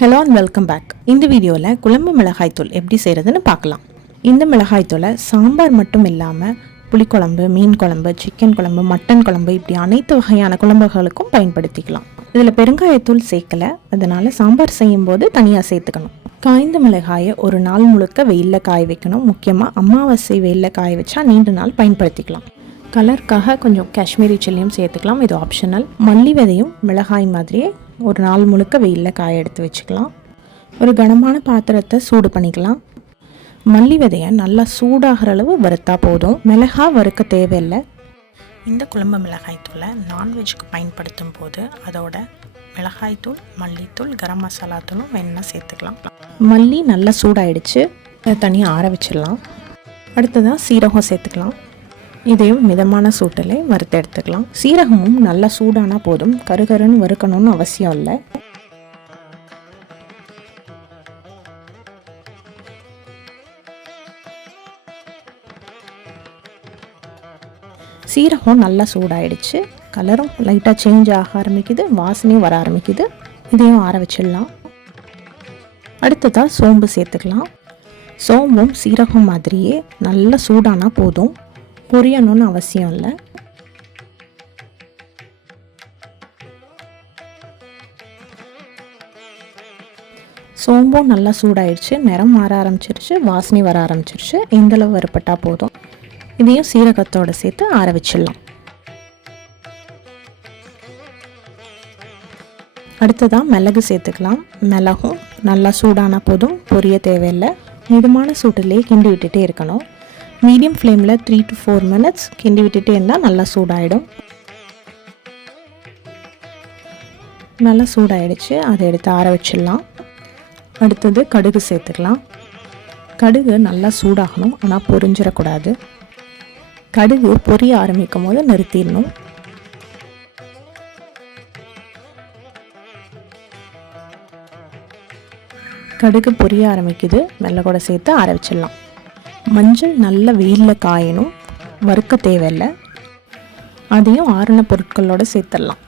Hello and welcome back இந்த வீடியோவில் குழம்பு மிளகாய்த்தூள் எப்படி செய்கிறதுன்னு பார்க்கலாம். இந்த மிளகாய்த்தூளை சாம்பார் மட்டும் இல்லாமல் புளிக்குழம்பு மீன் குழம்பு சிக்கன் குழம்பு மட்டன் குழம்பு இப்படி அனைத்து வகையான குழம்புகளுக்கும் பயன்படுத்திக்கலாம். இதில் பெருங்காயத்தூள் சேர்க்கலை. அதனால் சாம்பார் செய்யும்போது தனியாக சேர்த்துக்கணும். காய்ந்த மிளகாயை ஒரு நாள் முழுக்க வெயிலில் காய வைக்கணும். முக்கியமாக அமாவாசை வெயிலில் காய வச்சா நீண்ட நாள் பயன்படுத்திக்கலாம். கலருக்காக கொஞ்சம் காஷ்மீரி சில்லியும் சேர்த்துக்கலாம். இது ஆப்ஷனல் மல்லி விதையும் மிளகாய் மாதிரியே ஒரு நாள் முழுக்க வெயிலில் காய எடுத்து வச்சுக்கலாம். ஒரு கனமான பாத்திரத்தை சூடு பண்ணிக்கலாம். மல்லி விதையை நல்லா சூடாகிற அளவு வறுத்தா போதும். மிளகா வறுக்க தேவையில்லை. இந்த குழம்பு மிளகாய்த்தூளை நான்வெஜ்ஜுக்கு பயன்படுத்தும் போது அதோட மிளகாய்த்தூள் மல்லித்தூள் கரம் மசாலா தூளும் வேணும்னா சேர்த்துக்கலாம். மல்லி நல்லா சூடாயிடுச்சு. தனியாக ஆற வச்சிடலாம். அடுத்ததாக சீரகம் சேர்த்துக்கலாம். இதையும் மிதமான சூட்டிலே வறுத்து எடுத்துக்கலாம். சீரகமும் நல்லா சூடானா போதும். கருகருன்னு வறுக்கணும்னு அவசியம் இல்லை. சீரகம் நல்லா சூடாயிடுச்சு. கலரும் லைட்டாக சேஞ்ச் ஆக ஆரம்பிக்குது. வாசனையும் வர ஆரம்பிக்குது. இதையும் ஆற வச்சிடலாம். அடுத்ததாக சோம்பு சேர்த்துக்கலாம். சோம்பும் சீரகம் மாதிரியே நல்லா சூடானா போதும். பொரியணும்னு அவசியம் இல்லை. சோம்பும் நல்லா சூடாயிடுச்சு நிறம் மாற ஆரம்பிச்சிருச்சு வாசனை வர ஆரம்பிச்சிருச்சு. இந்தளவு வறுப்பட்டா போதும். இதையும் சீரகத்தோடு சேர்த்து ஆற வச்சிடலாம். அடுத்ததாக மிளகு சேர்த்துக்கலாம். மிளகும் நல்லா சூடான போதும் பொரிய தேவையில்லை. மிதமான சூட்டிலே கிண்டி விட்டுட்டே இருக்கணும். மீடியம் ஃப்ளேமில் த்ரீ டு ஃபோர் மினிட்ஸ் கிண்டி விட்டுட்டே இருந்தால் நல்லா சூடாகிடும் நல்லா சூடாயிடுச்சு. அதை எடுத்து ஆற வச்சிடலாம். அடுத்தது கடுகு சேர்த்துக்கலாம். கடுகு நல்லா சூடாகணும். ஆனால் பொரிஞ்சிடக்கூடாது. கடுகு பொரிய ஆரம்பிக்கும் போது நிறுத்திடணும். கடுகு பொரிய ஆரம்பிக்குது. மெல்ல கூட சேர்த்து ஆற வச்சிடலாம். மஞ்சள் நல்ல வெயிலில் காயணும். வறுக்க தேவையில்லை. அதையும் ஆறின பொருட்களோடு சேர்த்துடலாம்.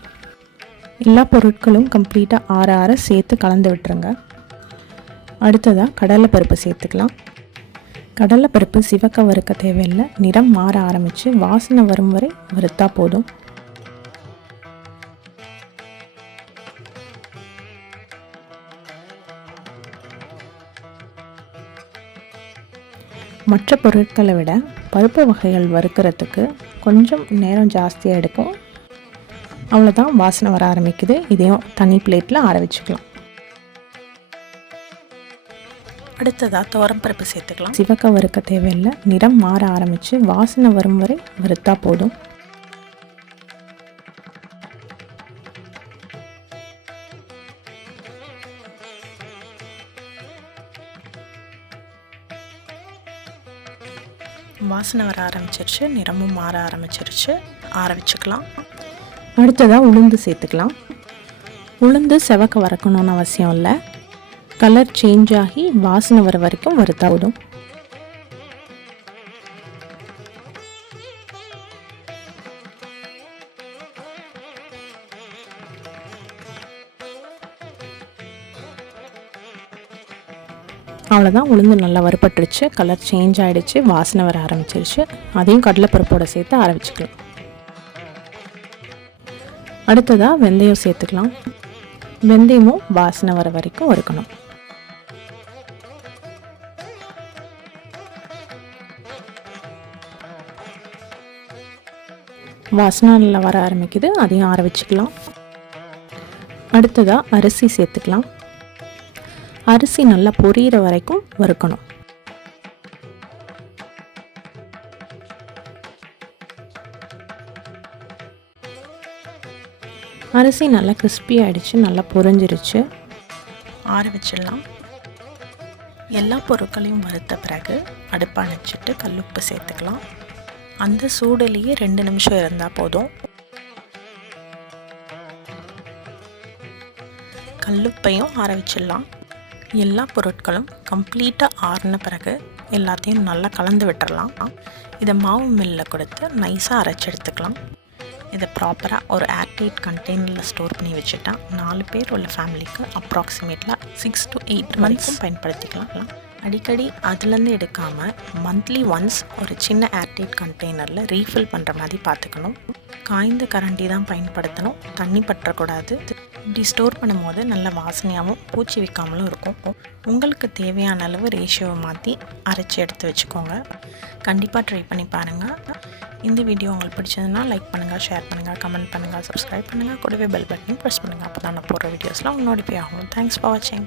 எல்லா பொருட்களும் கம்ப்ளீட்டாக ஆற ஆற சேர்த்து கலந்து விட்டுருங்க. அடுத்ததாக கடலைப்பருப்பு சேர்த்துக்கலாம். கடலைப்பருப்பு சிவக்க வறுக்க தேவையில்லை. நிறம் மாற ஆரம்பித்து வாசனை வரும் வரை வறுத்தா போதும். மற்ற பொருட்களை விட பருப்பு வகைகள் வறுக்கிறதுக்கு கொஞ்சம் நேரம் ஜாஸ்தியாக எடுக்கும். அவ்வளோதான் வாசனை வர ஆரம்பிக்குது. இதையும் தனி பிளேட்டில் ஆற வச்சுக்கலாம். அடுத்ததாக துவரம்பருப்பு சேர்த்துக்கலாம். சிவக்க வறுக்க தேவையில்லை. நிறம் மாற ஆரம்பித்து வாசனை வரும் வரை வறுத்தா போதும். வாசனை வர ஆரம்பிச்சிருச்சு நிறமும் மாற ஆரம்பிச்சிருச்சு. ஆரம்பிச்சுக்கலாம். அடுத்ததாக உளுந்து சேர்த்துக்கலாம். உளுந்து செவக்க வறக்கணும்னு அவசியம் இல்லை. கலர் சேஞ்ச் ஆகி வாசனை வர வரைக்கும் வறுத்தாவிடும் அவ்வளோதான் உளுந்து நல்லா வறுபட்டுருச்சு. கலர் சேஞ்ச் ஆகிடுச்சு வாசனை வர ஆரம்பிச்சிருச்சு. அதையும் கடலைப்பருப்போடு சேர்த்து ஆரம்பிச்சுக்கலாம். அடுத்ததாக வெந்தயம் சேர்த்துக்கலாம். வெந்தயமும் வாசனை வர வரைக்கும் வறுக்கணும். வாசனை நல்லா வர ஆரம்பிக்குது. அதையும் ஆற வச்சுக்கலாம். அடுத்ததாக அரிசி சேர்த்துக்கலாம். அரிசி நல்லா பொரியிற வரைக்கும் வறுக்கணும். அரிசி நல்லா கிறிஸ்பி ஆகிடுச்சு நல்லா பொரிஞ்சிருச்சு. ஆற வச்சிடலாம். எல்லா பொருட்களையும் வறுத்த பிறகு அடுப்பை அணைச்சிட்டு கல்லுப்பு சேர்த்துக்கலாம். அந்த சூடுலேயே ரெண்டு நிமிஷம் இருந்தால் போதும். கல்லுப்பையும் ஆற வச்சிடலாம். எல்லா பொருட்களும் கம்ப்ளீட்டாக ஆறின பிறகு எல்லாத்தையும் நல்லா கலந்து விட்டுறலாம். இதை மாவு மில்லில் கொடுத்து நைஸாக அரைச்சி எடுத்துக்கலாம். இதை ப்ராப்பராக ஒரு ஏர்டைட் கண்டெய்னரில் ஸ்டோர் பண்ணி வச்சுட்டா நாலு பேர் உள்ள ஃபேமிலிக்கு அப்ராக்சிமேட்லாக சிக்ஸ் to எயிட் மந்த்ஸும் பயன்படுத்திக்கலாம். அடிக்கடி அதுலேருந்து எடுக்காமல் மந்த்லி ஒன்ஸ் ஒரு சின்ன ஏர்டைட் கண்டெய்னரில் ரீஃபில் பண்ணுற மாதிரி பார்த்துக்கணும். காய்ந்த கரண்டி தான் பயன்படுத்தணும். தண்ணி பற்றக்கூடாது. இப்படி ஸ்டோர் பண்ணும்போது நல்ல வாசனையாகவும் பூச்சி வைக்காமலும் இருக்கும். உங்களுக்கு தேவையான அளவு ரேஷியோவை மாற்றி அரைச்சி எடுத்து வச்சுக்கோங்க. கண்டிப்பாக ட்ரை பண்ணி பாருங்கள் இந்த வீடியோ உங்களுக்கு பிடிச்சதுன்னா லைக் பண்ணுங்கள் ஷேர் பண்ணுங்கள் கமெண்ட் பண்ணுங்கள் சப்ஸ்கிரைப் பண்ணுங்கள் கூடவே பெல் பட்டனையும் ப்ரெஸ் பண்ணுங்கள் அப்போ தான் நான் போடுற வீடியோஸ்லாம் உங்களுக்கு நோட்டிஃபை ஆகும். தேங்க்ஸ் ஃபார் வாட்சிங்